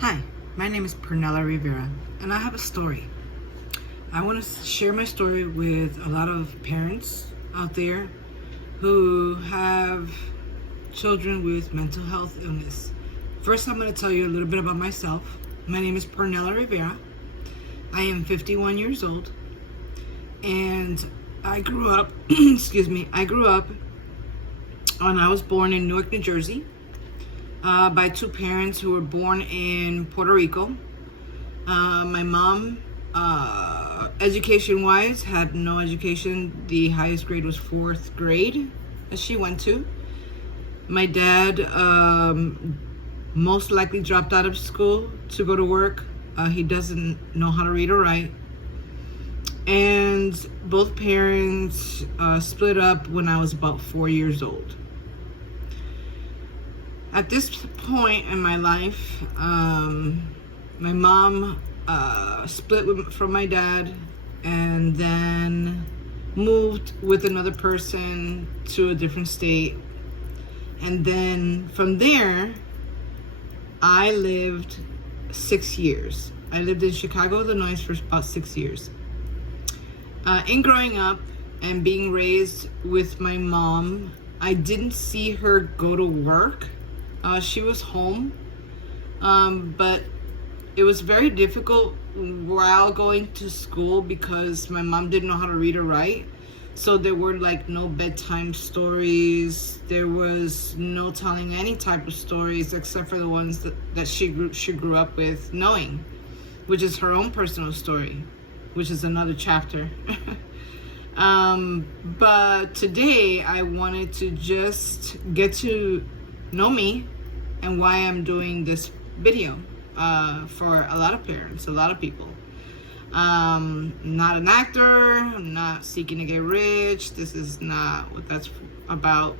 Hi, my name is Pernella Rivera, and I have a story. I want to share my story with a lot of parents out there who have children with mental health illness. First, I'm going to tell you a little bit about myself. My name is Pernella Rivera. I am 51 years old, and I grew up, when I was born in Newark, New Jersey, by two parents who were born in Puerto Rico. My mom, education-wise, had no education. The highest grade was 4th grade that she went to. My dad most likely dropped out of school to go to work. He doesn't know how to read or write. And both parents split up when I was about 4 years old. At this point in my life, my mom split from my dad and then moved with another person to a different state. And then from there, I lived 6 years. I lived in Chicago, Illinois for about 6 years. In growing up and being raised with my mom, I didn't see her go to work. She was home, but it was very difficult while going to school because my mom didn't know how to read or write. So there were like no bedtime stories. There was no telling any type of stories except for the ones that she grew up with knowing, which is her own personal story, which is another chapter. But today I wanted to just get to know me and why I'm doing this video for a lot of parents, a lot of people. Not an actor, I'm not seeking to get rich. This is not what that's about.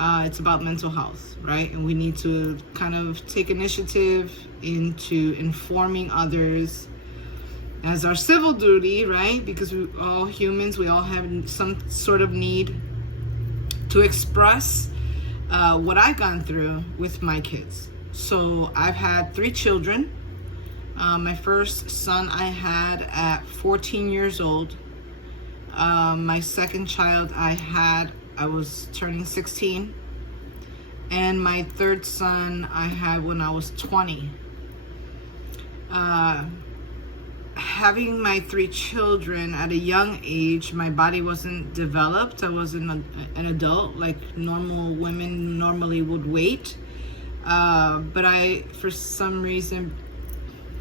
It's about mental health, right? And we need to kind of take initiative into informing others as our civil duty, right? Because we all humans, we all have some sort of need to express what I've gone through with my kids. So I've had 3 children. My first son I had at 14 years old. My second child I was turning 16. And my third son I had when I was 20. Having my 3 children at a young age, my body wasn't developed. I wasn't an adult like normal women normally would wait. But I, for some reason,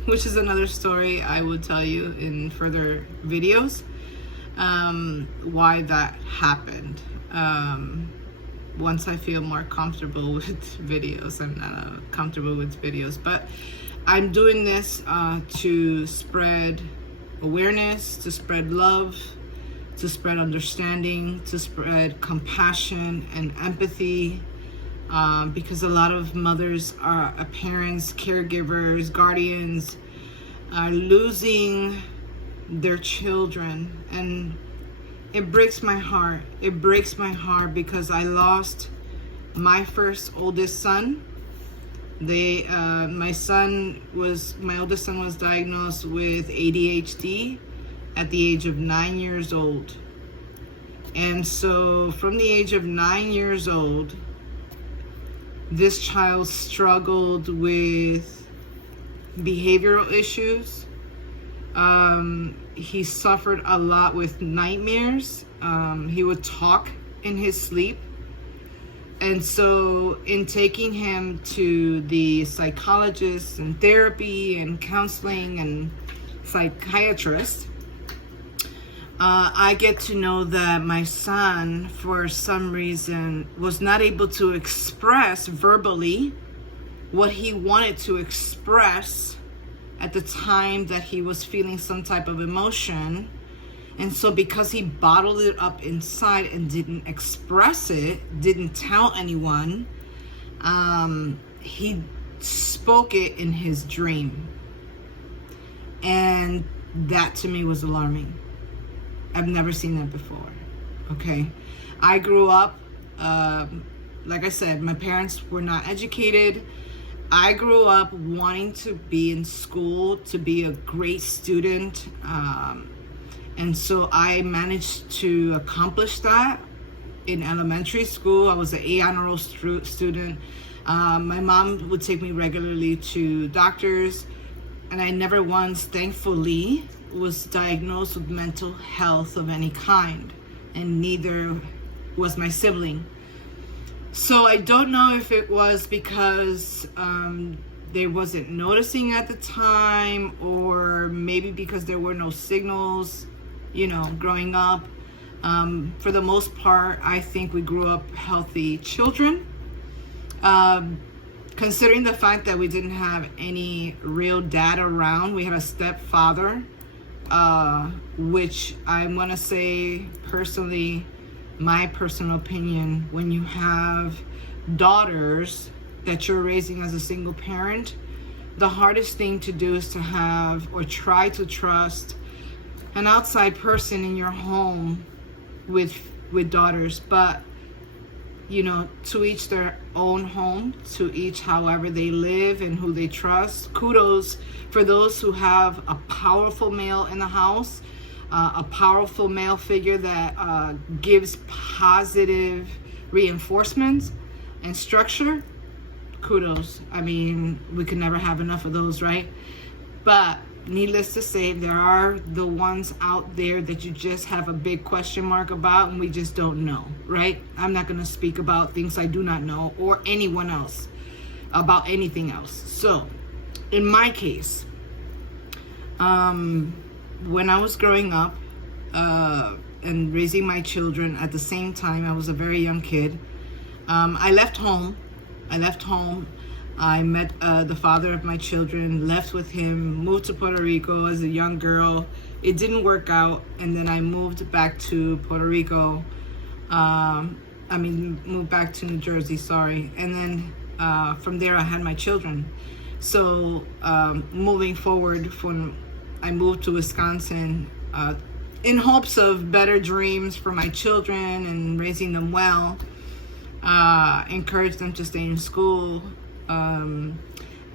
which is another story I will tell you in further videos, why that happened. Once I feel more comfortable with videos. I'm not comfortable with videos, but I'm doing this to spread awareness, to spread love, to spread understanding, to spread compassion and empathy, because a lot of mothers, parents, caregivers, guardians are losing their children, and it breaks my heart. It breaks my heart because I lost my first oldest son. My oldest son was diagnosed with ADHD at the age of 9 years old. And so from the age of 9 years old, this child struggled with behavioral issues. He suffered a lot with nightmares. He would talk in his sleep. And so in taking him to the psychologists and therapy and counseling and psychiatrists, I get to know that my son, for some reason, was not able to express verbally what he wanted to express at the time that he was feeling some type of emotion. And so because he bottled it up inside and didn't express it, didn't tell anyone, he spoke it in his dream. And that to me was alarming. I've never seen that before, okay? I grew up, like I said, my parents were not educated. I grew up wanting to be in school, to be a great student. And so I managed to accomplish that in elementary school. I was an A honor roll student. My mom would take me regularly to doctors, and I never once, thankfully, was diagnosed with mental health of any kind, and neither was my sibling. So I don't know if it was because they wasn't noticing at the time, or maybe because there were no signals, growing up. For the most part, I think we grew up healthy children. Considering the fact that we didn't have any real dad around, we had a stepfather, which I'm gonna say personally, my personal opinion, when you have daughters that you're raising as a single parent, the hardest thing to do is to have or try to trust an outside person in your home with daughters. But to each their own home, to each however they live and who they trust. Kudos for those who have a powerful male in the house, a powerful male figure that gives positive reinforcements and structure. Kudos. I mean, we could never have enough of those, right? But needless to say, there are the ones out there that you just have a big question mark about, and we just don't know, right? I'm not going to speak about things I do not know, or anyone else about anything else. So in my case, when I was growing up and raising my children at the same time, I was a very young kid. I left home. I met the father of my children, left with him, moved to Puerto Rico as a young girl. It didn't work out, and then I moved back to Puerto Rico. Moved back to New Jersey, sorry. And then from there, I had my children. So moving forward, when I moved to Wisconsin, in hopes of better dreams for my children and raising them well, encouraged them to stay in school.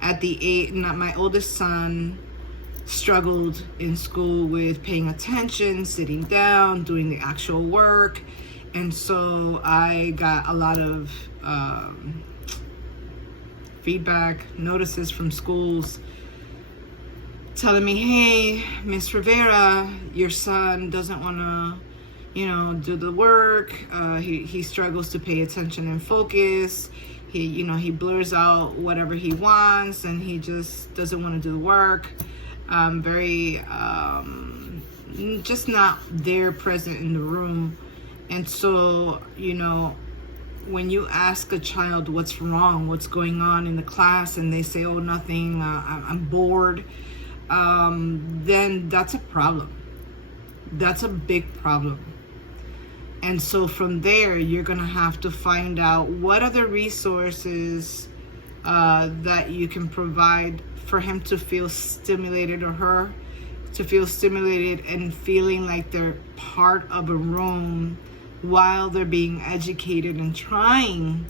At the age, my oldest son struggled in school with paying attention, sitting down, doing the actual work. And so I got a lot of feedback, notices from schools telling me, hey, Miss Rivera, your son doesn't want to, do the work. He struggles to pay attention and focus. He blurs out whatever he wants, and he just doesn't want to do the work. Very, just not there, present in the room. And so, when you ask a child what's wrong, what's going on in the class, and they say, oh, nothing, I'm bored, then that's a problem. That's a big problem. And so from there, you're going to have to find out what other resources that you can provide for him to feel stimulated, or her to feel stimulated and feeling like they're part of a room while they're being educated and trying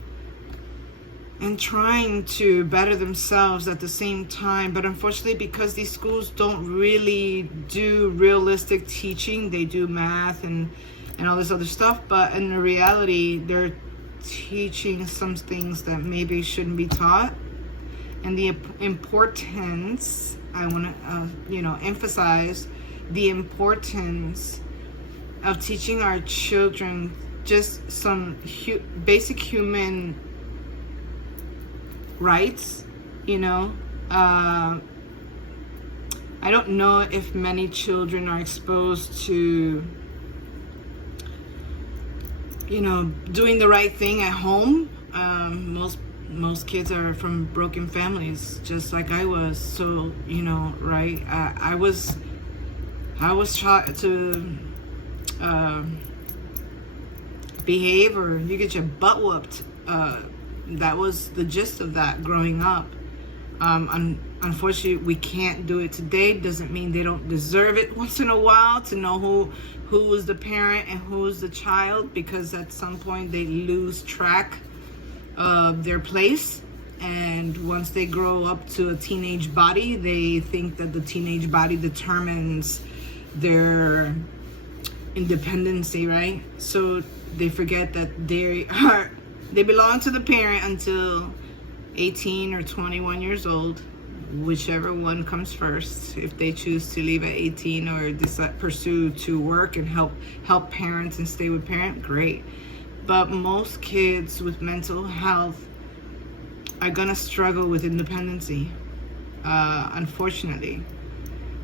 to better themselves at the same time. But unfortunately, because these schools don't really do realistic teaching, they do math and all this other stuff, but in reality, they're teaching some things that maybe shouldn't be taught. And the importance, I want to, emphasize the importance of teaching our children just some basic human rights. I don't know if many children are exposed to doing the right thing at home. Most kids are from broken families, just like I was. So, right? I was taught to behave, or you get your butt whooped. That was the gist of that growing up. Unfortunately, we can't do it today. Doesn't mean they don't deserve it once in a while to know who is the parent and who is the child, because at some point they lose track of their place And once they grow up to a teenage body, they think that the teenage body determines their independency, right? So they forget that they belong to the parent until 18 or 21 years old, whichever one comes first. If they choose to leave at 18 or decide pursue to work and help parents and stay with parent, great. But most kids with mental health are gonna struggle with independency, unfortunately.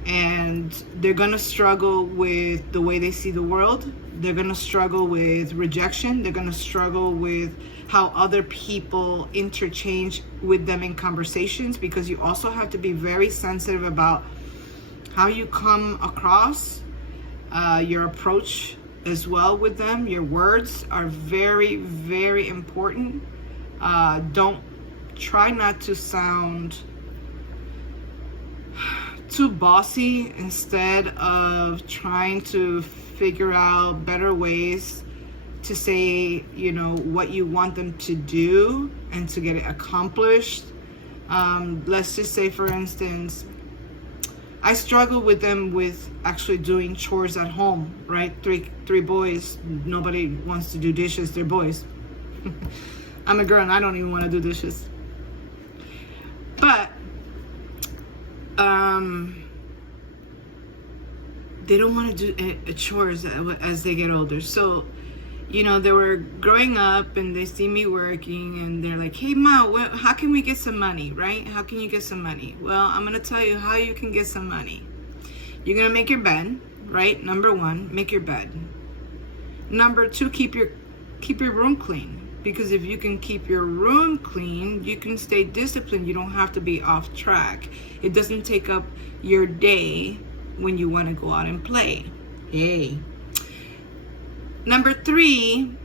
And they're gonna struggle with the way they see the world. They're gonna struggle with rejection. They're gonna struggle with how other people interchange with them in conversations, because you also have to be very sensitive about how you come across, your approach as well with them. Your words are very, very important. Don't try not to sound too bossy. Instead of trying to figure out better ways to say, you know, what you want them to do and to get it accomplished. Let's just say, for instance, I struggle with them with actually doing chores at home, right? Three boys, nobody wants to do dishes, they're boys. I'm a girl and I don't even want to do dishes. But they don't want to do chores as they get older. So, you know, they were growing up and they see me working and they're like, hey, Ma, how can we get some money, right? How can you get some money? Well, I'm going to tell you how you can get some money. You're going to make your bed, right? Number one, make your bed. Number two, keep your room clean. Because if you can keep your room clean, you can stay disciplined. You don't have to be off track. It doesn't take up your day when you want to go out and play. Yay. Number three,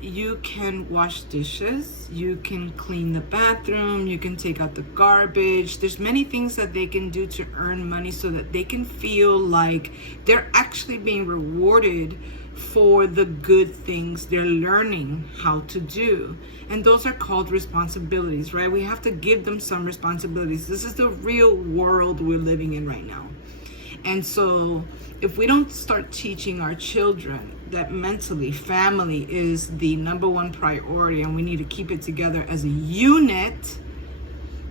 you can wash dishes, you can clean the bathroom, you can take out the garbage. There's many things that they can do to earn money so that they can feel like they're actually being rewarded for the good things they're learning how to do. And those are called responsibilities, right? We have to give them some responsibilities. This is the real world we're living in right now. And so if we don't start teaching our children that mentally, family is the number one priority and we need to keep it together as a unit,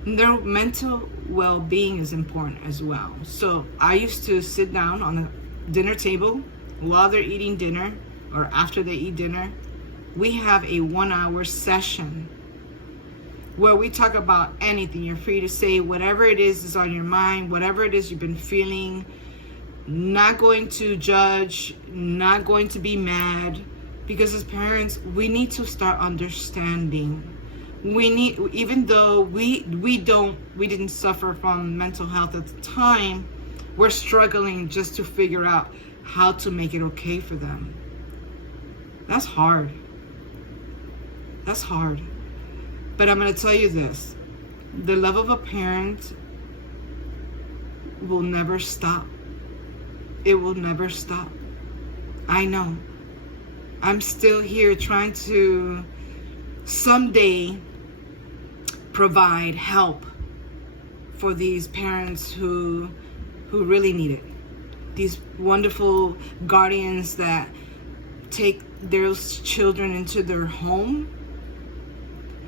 their mental well-being is important as well. So I used to sit down on the dinner table while they're eating dinner or after they eat dinner. We have a 1-hour session where we talk about anything. You're free to say whatever it is on your mind, whatever it is you've been feeling. Not going to judge, not going to be mad, because as parents, we need to start understanding. Even though we didn't suffer from mental health at the time, we're struggling just to figure out how to make it okay for them. That's hard. That's hard. But I'm going to tell you this. The love of a parent will never stop. It will never stop. I know. I'm still here trying to someday provide help for these parents who really need it. These wonderful guardians that take their children into their home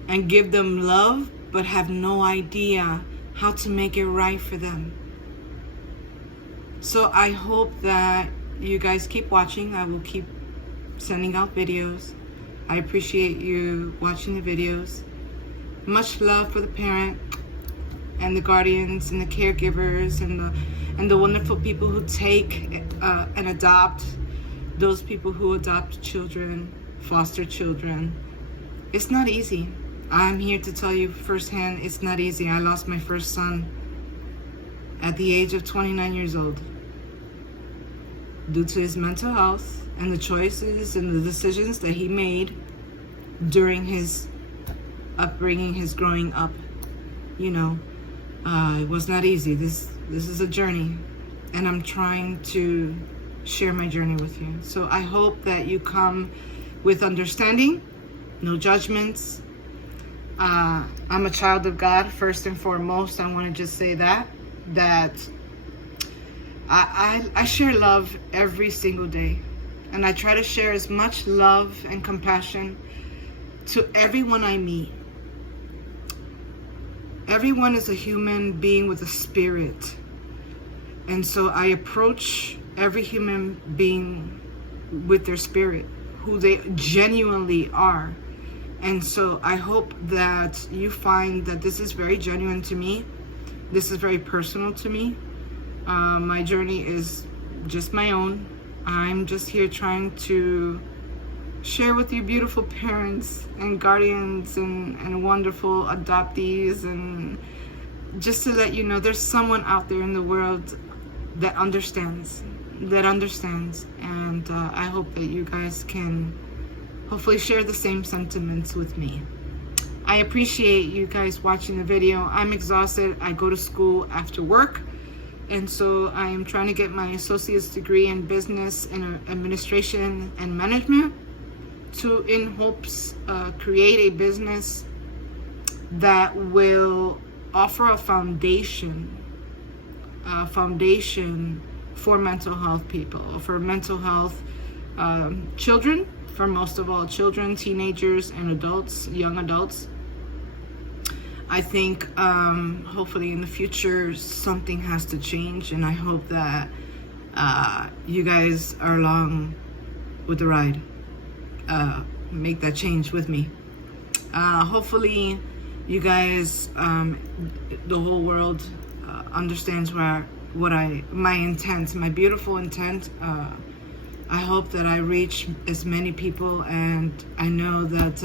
and give them love, but have no idea how to make it right for them. So I hope that you guys keep watching. I will keep sending out videos. I appreciate you watching the videos. Much love for the parent and the guardians and the caregivers and the wonderful people who take and adopt, those people who adopt children, foster children. It's not easy. I'm here to tell you firsthand, it's not easy. I lost my first son at the age of 29 years old due to his mental health and the choices and the decisions that he made during his upbringing, his growing up. You know, it was not easy. This is a journey, and I'm trying to share my journey with you. So I hope that you come with understanding, no judgments, I'm a child of God, first and foremost. I want to just say that I share love every single day. And I try to share as much love and compassion to everyone I meet. Everyone is a human being with a spirit. And so I approach every human being with their spirit, who they genuinely are. And so I hope that you find that this is very genuine to me. This is very personal to me. My journey is just my own. I'm just here trying to share with you beautiful parents and guardians and wonderful adoptees, and just to let you know there's someone out there in the world that understands. And I hope that you guys can hopefully share the same sentiments with me. I appreciate you guys watching the video. I'm exhausted. I go to school after work. And so I am trying to get my associate's degree in business and administration and management in hopes create a business that will offer a foundation for mental health people, for mental health children, for most of all children, teenagers, and adults, young adults. I think hopefully in the future something has to change, and I hope that you guys are along with the ride. Make that change with me. Hopefully you guys, the whole world understands my intent, my beautiful intent. I hope that I reach as many people, and I know that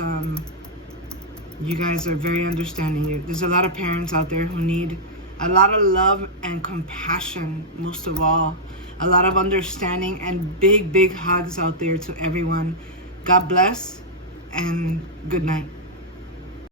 you guys are very understanding. There's a lot of parents out there who need a lot of love and compassion, most of all. A lot of understanding and big hugs out there to everyone. God bless and good night.